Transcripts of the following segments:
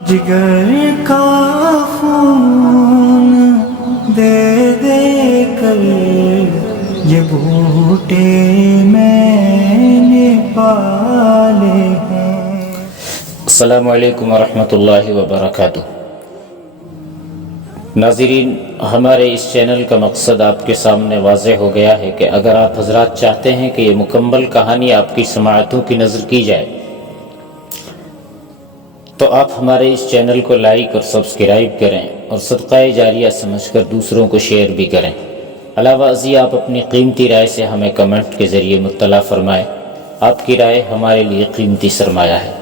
جگر کا خون دے دے کر یہ بوٹے میں نے پالے ہیں۔ السلام علیکم ورحمۃ اللہ وبرکاتہ۔ ناظرین، ہمارے اس چینل کا مقصد آپ کے سامنے واضح ہو گیا ہے کہ اگر آپ حضرات چاہتے ہیں کہ یہ مکمل کہانی آپ کی سماعتوں کی نظر کی جائے تو آپ ہمارے اس چینل کو لائک اور سبسکرائب کریں اور صدقہ جاریہ سمجھ کر دوسروں کو شیئر بھی کریں۔ علاوہ ازیں آپ اپنی قیمتی رائے سے ہمیں کمنٹ کے ذریعے مطلع فرمائیں۔ آپ کی رائے ہمارے لیے قیمتی سرمایہ ہے۔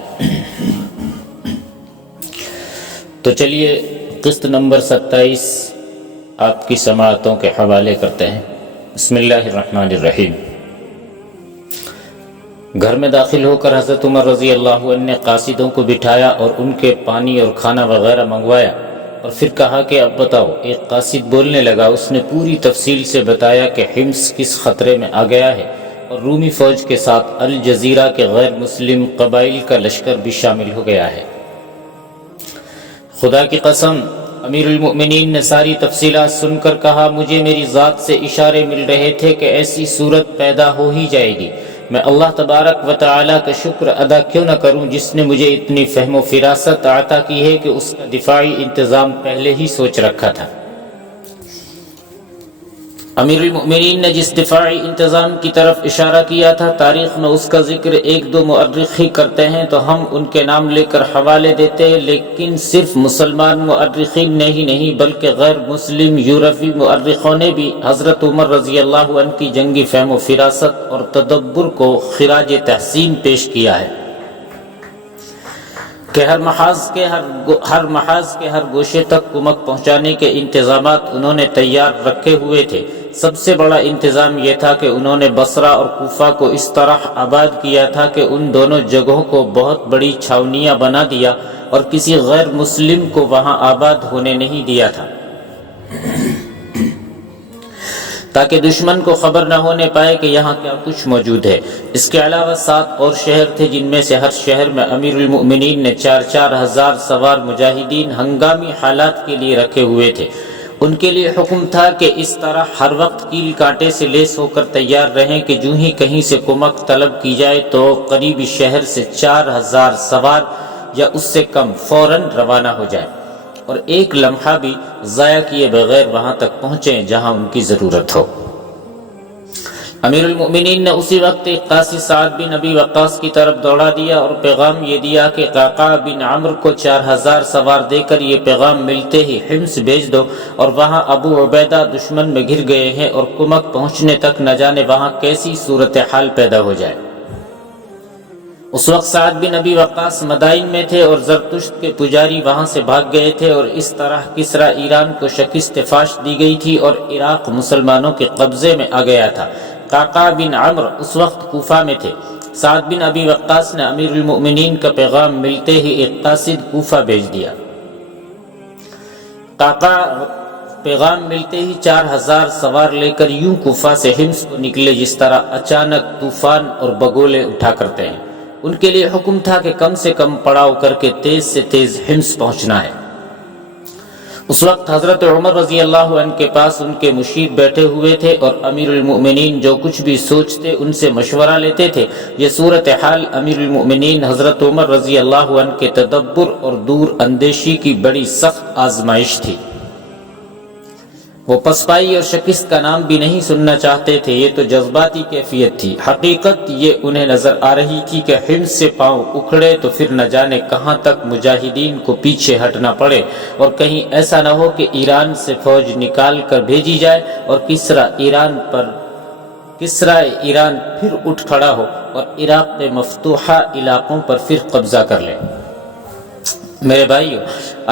تو چلیے قسط نمبر 27 آپ کی سماعتوں کے حوالے کرتے ہیں۔ بسم اللہ الرحمن الرحیم۔ گھر میں داخل ہو کر حضرت عمر رضی اللہ عنہ نے قاصدوں کو بٹھایا اور ان کے پانی اور کھانا وغیرہ منگوایا اور پھر کہا کہ اب بتاؤ۔ ایک قاصد بولنے لگا۔ اس نے پوری تفصیل سے بتایا کہ حمص کس خطرے میں آ گیا ہے اور رومی فوج کے ساتھ الجزیرہ کے غیر مسلم قبائل کا لشکر بھی شامل ہو گیا ہے۔ خدا کی قسم، امیر المؤمنین نے ساری تفصیلات سن کر کہا، مجھے میری ذات سے اشارے مل رہے تھے کہ ایسی صورت پیدا ہو ہی جائے گی۔ میں اللہ تبارک و تعالیٰ کا شکر ادا کیوں نہ کروں جس نے مجھے اتنی فہم و فراست عطا کی ہے کہ اس کا دفاعی انتظام پہلے ہی سوچ رکھا تھا۔ امیر المؤمنین نے جس دفاعی انتظام کی طرف اشارہ کیا تھا، تاریخ میں اس کا ذکر ایک دو مؤرخ ہی کرتے ہیں تو ہم ان کے نام لے کر حوالے دیتے ہیں، لیکن صرف مسلمان مؤرخین نے ہی نہیں بلکہ غیر مسلم یورپی مؤرخوں نے بھی حضرت عمر رضی اللہ عنہ کی جنگی فہم و فراست اور تدبر کو خراج تحسین پیش کیا ہے کہ ہر محاذ کے ہر گوشے تک کمک پہنچانے کے انتظامات انہوں نے تیار رکھے ہوئے تھے۔ سب سے بڑا انتظام یہ تھا کہ انہوں نے بصرہ اور کوفہ کو اس طرح آباد کیا تھا کہ ان دونوں جگہوں کو بہت بڑی چھاونیاں بنا دیا اور کسی غیر مسلم کو وہاں آباد ہونے نہیں دیا تھا تاکہ دشمن کو خبر نہ ہونے پائے کہ یہاں کیا کچھ موجود ہے۔ اس کے علاوہ 7 اور شہر تھے جن میں سے ہر شہر میں امیر المؤمنین نے 4-4 ہزار سوار مجاہدین ہنگامی حالات کے لیے رکھے ہوئے تھے۔ ان کے لیے حکم تھا کہ اس طرح ہر وقت کیل کانٹے سے لیس ہو کر تیار رہیں کہ جو ہی کہیں سے کمک طلب کی جائے تو قریبی شہر سے 4000 سوار یا اس سے کم فوراً روانہ ہو جائے اور ایک لمحہ بھی ضائع کیے بغیر وہاں تک پہنچیں جہاں ان کی ضرورت ہو۔ امیر المؤمنین نے اسی وقت ایک قاصد سعد بن ابی وقاص کی طرف دوڑا دیا اور پیغام یہ دیا کہ قعقاع بن عمرو کو 4000 سوار دے کر یہ پیغام ملتے ہی حمص بھیج دو اور وہاں ابو عبیدہ دشمن میں گھر گئے ہیں اور کمک پہنچنے تک نہ جانے وہاں کیسی صورتحال پیدا ہو جائے۔ اس وقت سعد بن ابی وقاص مدائن میں تھے اور زرتشت کے پجاری وہاں سے بھاگ گئے تھے اور اس طرح کسریٰ ایران کو شکست فاش دی گئی تھی اور عراق مسلمانوں کے قبضے میں آ گیا تھا۔ قعقاع بن عمرو اس وقت کوفہ میں تھے۔ سعد بن ابی وقاص نے امیر المؤمنین کا پیغام ملتے ہی ایک قاصد کوفہ بھیج دیا۔ قعقاع پیغام ملتے ہی 4000 سوار لے کر یوں کوفہ سے حمص کو نکلے جس طرح اچانک طوفان اور بگولے اٹھا کرتے ہیں۔ ان کے لیے حکم تھا کہ کم سے کم پڑاؤ کر کے تیز سے تیز حمص پہنچنا ہے۔ اس وقت حضرت عمر رضی اللہ عنہ کے پاس ان کے مشیر بیٹھے ہوئے تھے اور امیر المؤمنین جو کچھ بھی سوچتے ان سے مشورہ لیتے تھے۔ یہ صورتحال امیر المؤمنین حضرت عمر رضی اللہ عنہ کے تدبر اور دور اندیشی کی بڑی سخت آزمائش تھی۔ وہ پسپائی اور شکست کا نام بھی نہیں سننا چاہتے تھے، یہ تو جذباتی کیفیت تھی۔ حقیقت یہ انہیں نظر آ رہی تھی کہ حمص سے پاؤں اکھڑے تو پھر نہ جانے کہاں تک مجاہدین کو پیچھے ہٹنا پڑے اور کہیں ایسا نہ ہو کہ ایران سے فوج نکال کر بھیجی جائے اور کسریٰ ایران پھر اٹھ کھڑا ہو اور عراق کے مفتوحہ علاقوں پر پھر قبضہ کر لے۔ میرے بھائیو،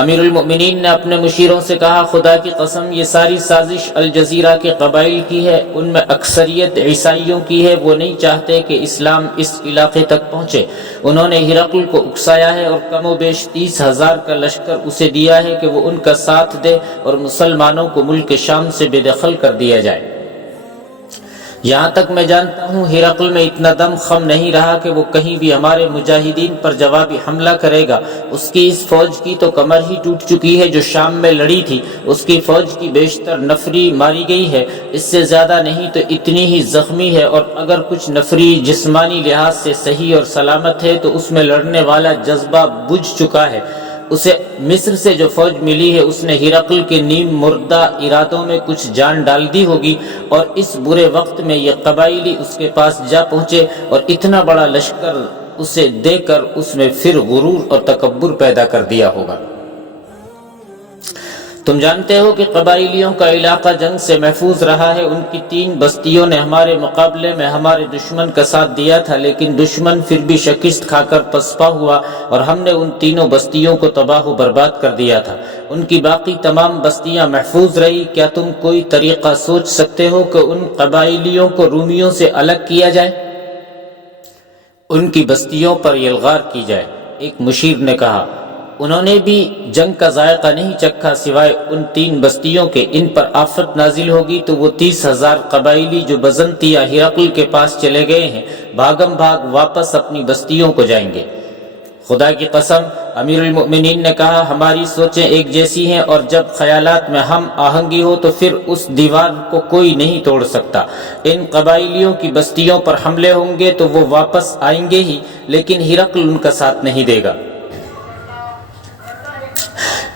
امیر المؤمنین نے اپنے مشیروں سے کہا، خدا کی قسم یہ ساری سازش الجزیرہ کے قبائل کی ہے، ان میں اکثریت عیسائیوں کی ہے۔ وہ نہیں چاہتے کہ اسلام اس علاقے تک پہنچے۔ انہوں نے ہرقل کو اکسایا ہے اور کم و بیش 30,000 کا لشکر اسے دیا ہے کہ وہ ان کا ساتھ دے اور مسلمانوں کو ملک شام سے بے دخل کر دیا جائے۔ یہاں تک میں جانتا ہوں ہرقل میں اتنا دم خم نہیں رہا کہ وہ کہیں بھی ہمارے مجاہدین پر جوابی حملہ کرے گا۔ اس کی اس فوج کی تو کمر ہی ٹوٹ چکی ہے جو شام میں لڑی تھی، اس کی فوج کی بیشتر نفری ماری گئی ہے، اس سے زیادہ نہیں تو اتنی ہی زخمی ہے، اور اگر کچھ نفری جسمانی لحاظ سے صحیح اور سلامت ہے تو اس میں لڑنے والا جذبہ بجھ چکا ہے۔ اسے مصر سے جو فوج ملی ہے اس نے ہرقل کے نیم مردہ ارادوں میں کچھ جان ڈال دی ہوگی، اور اس برے وقت میں یہ قبائلی اس کے پاس جا پہنچے اور اتنا بڑا لشکر اسے دے کر اس میں پھر غرور اور تکبر پیدا کر دیا ہوگا۔ تم جانتے ہو کہ قبائلیوں کا علاقہ جنگ سے محفوظ رہا ہے۔ ان کی 3 بستیوں نے ہمارے مقابلے میں ہمارے دشمن کا ساتھ دیا تھا، لیکن دشمن پھر بھی شکست کھا کر پسپا ہوا اور ہم نے ان 3 بستیوں کو تباہ و برباد کر دیا تھا۔ ان کی باقی تمام بستیاں محفوظ رہی۔ کیا تم کوئی طریقہ سوچ سکتے ہو کہ ان قبائلیوں کو رومیوں سے الگ کیا جائے، ان کی بستیوں پر یلغار کی جائے؟ ایک مشیر نے کہا، انہوں نے بھی جنگ کا ذائقہ نہیں چکھا سوائے ان 3 بستیوں کے۔ ان پر آفت نازل ہوگی تو وہ 30,000 قبائلی جو بزنطیہ ہرقل کے پاس چلے گئے ہیں بھاگم بھاگ واپس اپنی بستیوں کو جائیں گے۔ خدا کی قسم، امیر المؤمنین نے کہا، ہماری سوچیں ایک جیسی ہیں، اور جب خیالات میں ہم آہنگی ہو تو پھر اس دیوار کو کوئی نہیں توڑ سکتا۔ ان قبائلیوں کی بستیوں پر حملے ہوں گے تو وہ واپس آئیں گے ہی، لیکن ہرقل ان کا ساتھ نہیں دے گا۔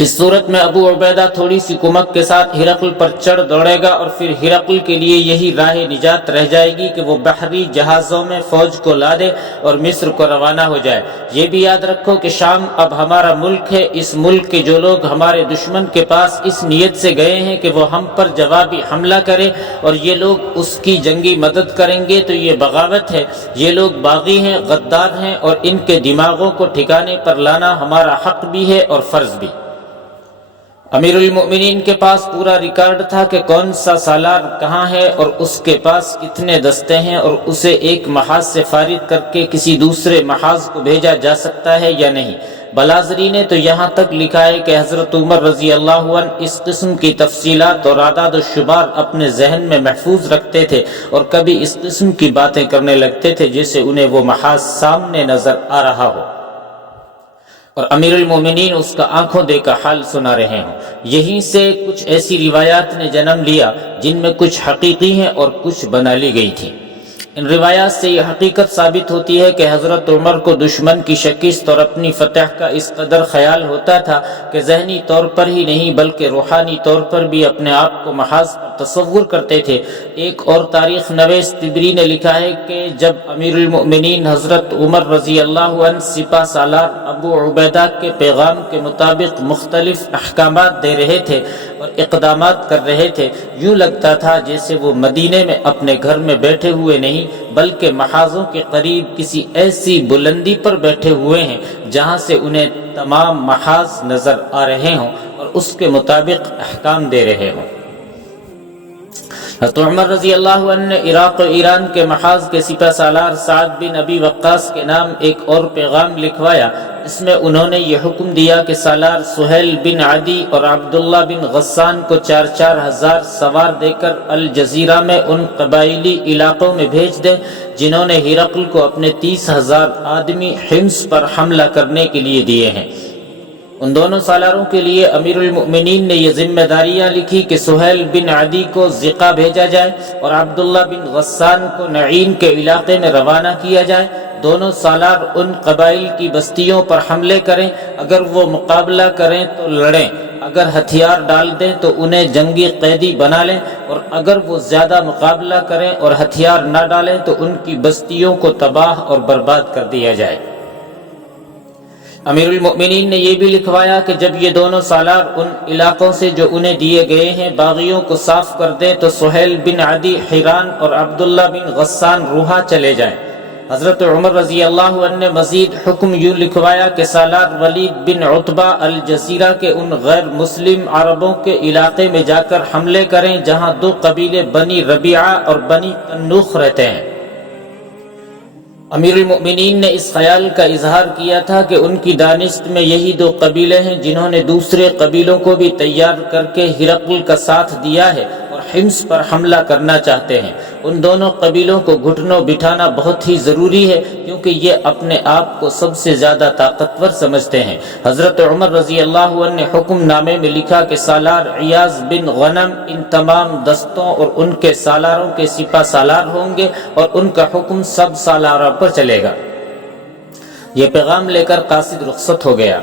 اس صورت میں ابو عبیدہ تھوڑی سی کمک کے ساتھ ہرقل پر چڑھ دوڑے گا، اور پھر ہرقل کے لیے یہی راہ نجات رہ جائے گی کہ وہ بحری جہازوں میں فوج کو لا دے اور مصر کو روانہ ہو جائے۔ یہ بھی یاد رکھو کہ شام اب ہمارا ملک ہے۔ اس ملک کے جو لوگ ہمارے دشمن کے پاس اس نیت سے گئے ہیں کہ وہ ہم پر جوابی حملہ کرے اور یہ لوگ اس کی جنگی مدد کریں گے، تو یہ بغاوت ہے۔ یہ لوگ باغی ہیں، غدار ہیں، اور ان کے دماغوں کو ٹھکانے پر لانا ہمارا حق بھی ہے اور فرض بھی۔ امیر المؤمنین کے پاس پورا ریکارڈ تھا کہ کون سا سالار کہاں ہے اور اس کے پاس کتنے دستے ہیں، اور اسے ایک محاذ سے فارغ کر کے کسی دوسرے محاذ کو بھیجا جا سکتا ہے یا نہیں۔ بلازری نے تو یہاں تک لکھا ہے کہ حضرت عمر رضی اللہ عنہ اس قسم کی تفصیلات اور اعداد و شمار اپنے ذہن میں محفوظ رکھتے تھے، اور کبھی اس قسم کی باتیں کرنے لگتے تھے جیسے انہیں وہ محاذ سامنے نظر آ رہا ہو، اور امیر المومنین اس کا آنکھوں دیکھا حال سنا رہے ہوں۔ یہیں سے کچھ ایسی روایات نے جنم لیا جن میں کچھ حقیقی ہیں اور کچھ بنا لی گئی تھیں۔ ان روایات سے یہ حقیقت ثابت ہوتی ہے کہ حضرت عمر کو دشمن کی شکست اور اپنی فتح کا اس قدر خیال ہوتا تھا کہ ذہنی طور پر ہی نہیں بلکہ روحانی طور پر بھی اپنے آپ کو محاذ پر تصور کرتے تھے۔ ایک اور تاریخ نویس طبری نے لکھا ہے کہ جب امیر المؤمنین حضرت عمر رضی اللہ عنہ سپہ سالار ابو عبیدہ کے پیغام کے مطابق مختلف احکامات دے رہے تھے اور اقدامات کر رہے تھے، یوں لگتا تھا جیسے وہ مدینے میں اپنے گھر میں بیٹھے ہوئے نہیں بلکہ محاذوں کے قریب کسی ایسی بلندی پر بیٹھے ہوئے ہیں جہاں سے انہیں تمام محاذ نظر آ رہے ہوں اور اس کے مطابق احکام دے رہے ہوں۔ حضرت عمر رضی اللہ عنہ نے عراق و ایران کے محاذ کے سپہ سالار سعد بن ابی وقاص کے نام ایک اور پیغام لکھوایا۔ اس میں انہوں نے یہ حکم دیا کہ سالار سہیل بن عدی اور عبداللہ بن غسان کو 4,000 سوار دے کر الجزیرہ میں ان قبائلی علاقوں میں بھیج دیں جنہوں نے ہرقل کو اپنے 30,000 آدمی حمص پر حملہ کرنے کے لیے دیے ہیں۔ ان دونوں سالاروں کے لیے امیر المؤمنین نے یہ ذمہ داریاں لکھی کہ سہیل بن عدی کو زقہ بھیجا جائے اور عبداللہ بن غسان کو نعین کے علاقے میں روانہ کیا جائے۔ دونوں سالار ان قبائل کی بستیوں پر حملے کریں، اگر وہ مقابلہ کریں تو لڑیں، اگر ہتھیار ڈال دیں تو انہیں جنگی قیدی بنا لیں، اور اگر وہ زیادہ مقابلہ کریں اور ہتھیار نہ ڈالیں تو ان کی بستیوں کو تباہ اور برباد کر دیا جائے۔ امیر المؤمنین نے یہ بھی لکھوایا کہ جب یہ دونوں سالار ان علاقوں سے جو انہیں دیے گئے ہیں باغیوں کو صاف کر دیں تو سہیل بن عدی حیران اور عبداللہ بن غسان روحا چلے جائیں۔ حضرت عمر رضی اللہ عنہ نے مزید حکم یوں لکھوایا کہ سالار ولید بن عتبہ الجزیرہ کے ان غیر مسلم عربوں کے علاقے میں جا کر حملے کریں جہاں 2 قبیلے بنی ربیعہ اور بنی تنوخ رہتے ہیں۔ امیر المؤمنین نے اس خیال کا اظہار کیا تھا کہ ان کی دانست میں یہی 2 قبیلے ہیں جنہوں نے دوسرے قبیلوں کو بھی تیار کر کے ہرقل کا ساتھ دیا ہے اور حمص پر حملہ کرنا چاہتے ہیں۔ ان دونوں قبیلوں کو گھٹنوں بٹھانا بہت ہی ضروری ہے، کیونکہ یہ اپنے آپ کو سب سے زیادہ طاقتور سمجھتے ہیں۔ حضرت عمر رضی اللہ عنہ نے حکم نامے میں لکھا کہ سالار عیاض بن غنم ان تمام دستوں اور ان کے سالاروں کے سپہ سالار ہوں گے، اور ان کا حکم سب سالاروں پر چلے گا۔ یہ پیغام لے کر قاصد رخصت ہو گیا۔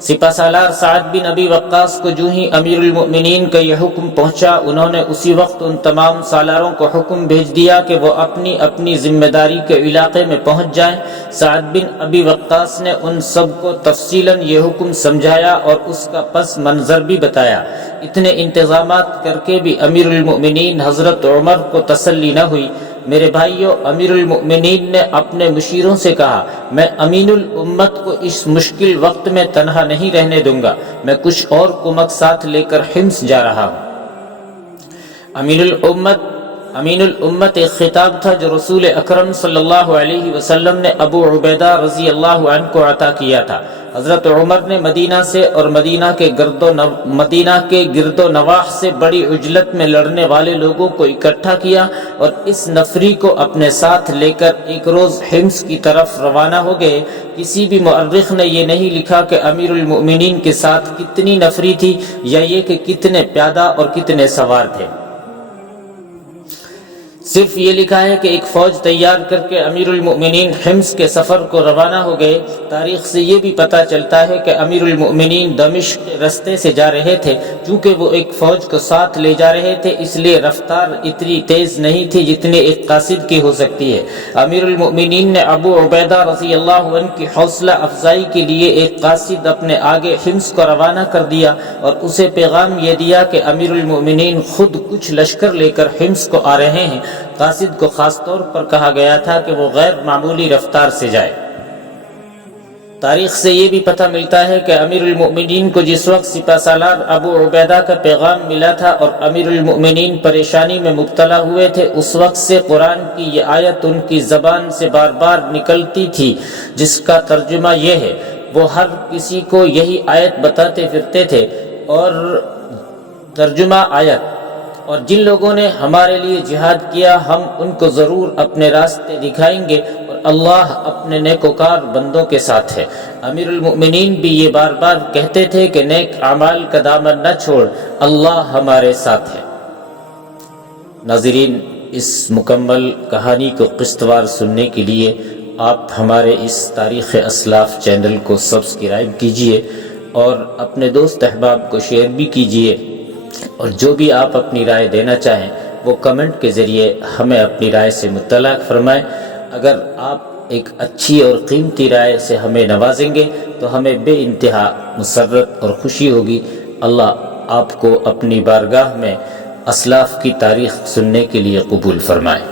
سپہ سالار سعد بن ابی وقاص کو جو ہی امیر المؤمنین کا یہ حکم پہنچا، انہوں نے اسی وقت ان تمام سالاروں کو حکم بھیج دیا کہ وہ اپنی اپنی ذمہ داری کے علاقے میں پہنچ جائیں۔ سعد بن ابی وقاص نے ان سب کو تفصیلاً یہ حکم سمجھایا اور اس کا پس منظر بھی بتایا۔ اتنے انتظامات کر کے بھی امیر المؤمنین حضرت عمر کو تسلی نہ ہوئی۔ میرے بھائیو، امیر المؤمنین نے اپنے مشیروں سے کہا، میں امین الامت کو اس مشکل وقت میں تنہا نہیں رہنے دوں گا، میں کچھ اور کمک ساتھ لے کر حمص جا رہا ہوں۔ امین الامت ایک خطاب تھا جو رسول اکرم صلی اللہ علیہ وسلم نے ابو عبیدہ رضی اللہ عنہ کو عطا کیا تھا۔ حضرت عمر نے مدینہ سے اور مدینہ کے گرد و نواح سے بڑی عجلت میں لڑنے والے لوگوں کو اکٹھا کیا اور اس نفری کو اپنے ساتھ لے کر ایک روز حمص کی طرف روانہ ہو گئے۔ کسی بھی مورخ نے یہ نہیں لکھا کہ امیر المؤمنین کے ساتھ کتنی نفری تھی یا یہ کہ کتنے پیادہ اور کتنے سوار تھے۔ صرف یہ لکھا ہے کہ ایک فوج تیار کر کے امیر المؤمنین حمص کے سفر کو روانہ ہو گئے۔ تاریخ سے یہ بھی پتہ چلتا ہے کہ امیر المؤمنین دمشق کے رستے سے جا رہے تھے۔ چونکہ وہ ایک فوج کو ساتھ لے جا رہے تھے، اس لیے رفتار اتنی تیز نہیں تھی جتنی ایک قاصد کی ہو سکتی ہے۔ امیر المؤمنین نے ابو عبیدہ رضی اللہ عنہ کی حوصلہ افزائی کے لیے ایک قاصد اپنے آگے حمص کو روانہ کر دیا اور اسے پیغام یہ دیا کہ امیر المؤمنین خود کچھ لشکر لے کر حمص کو آ رہے ہیں۔ قاصد کو خاص طور پر کہا گیا تھا کہ وہ غیر معمولی رفتار سے جائے۔ تاریخ سے یہ بھی پتہ ملتا ہے کہ امیر المؤمنین کو جس وقت سپہ سالار ابو عبیدہ کا پیغام ملا تھا اور امیر المؤمنین پریشانی میں مبتلا ہوئے تھے، اس وقت سے قرآن کی یہ آیت ان کی زبان سے بار بار نکلتی تھی، جس کا ترجمہ یہ ہے، وہ ہر کسی کو یہی آیت بتاتے پھرتے تھے اور ترجمہ آیت، اور جن لوگوں نے ہمارے لیے جہاد کیا ہم ان کو ضرور اپنے راستے دکھائیں گے اور اللہ اپنے نیکوکار بندوں کے ساتھ ہے۔ امیر المؤمنین بھی یہ بار بار کہتے تھے کہ نیک اعمال کا دامن نہ چھوڑ، اللہ ہمارے ساتھ ہے۔ ناظرین، اس مکمل کہانی کو قسط وار سننے کے لیے آپ ہمارے اس تاریخ اسلاف چینل کو سبسکرائب کیجئے اور اپنے دوست احباب کو شیئر بھی کیجئے، اور جو بھی آپ اپنی رائے دینا چاہیں وہ کمنٹ کے ذریعے ہمیں اپنی رائے سے مطلع فرمائیں۔ اگر آپ ایک اچھی اور قیمتی رائے سے ہمیں نوازیں گے تو ہمیں بے انتہا مسرت اور خوشی ہوگی۔ اللہ آپ کو اپنی بارگاہ میں اسلاف کی تاریخ سننے کے لیے قبول فرمائے۔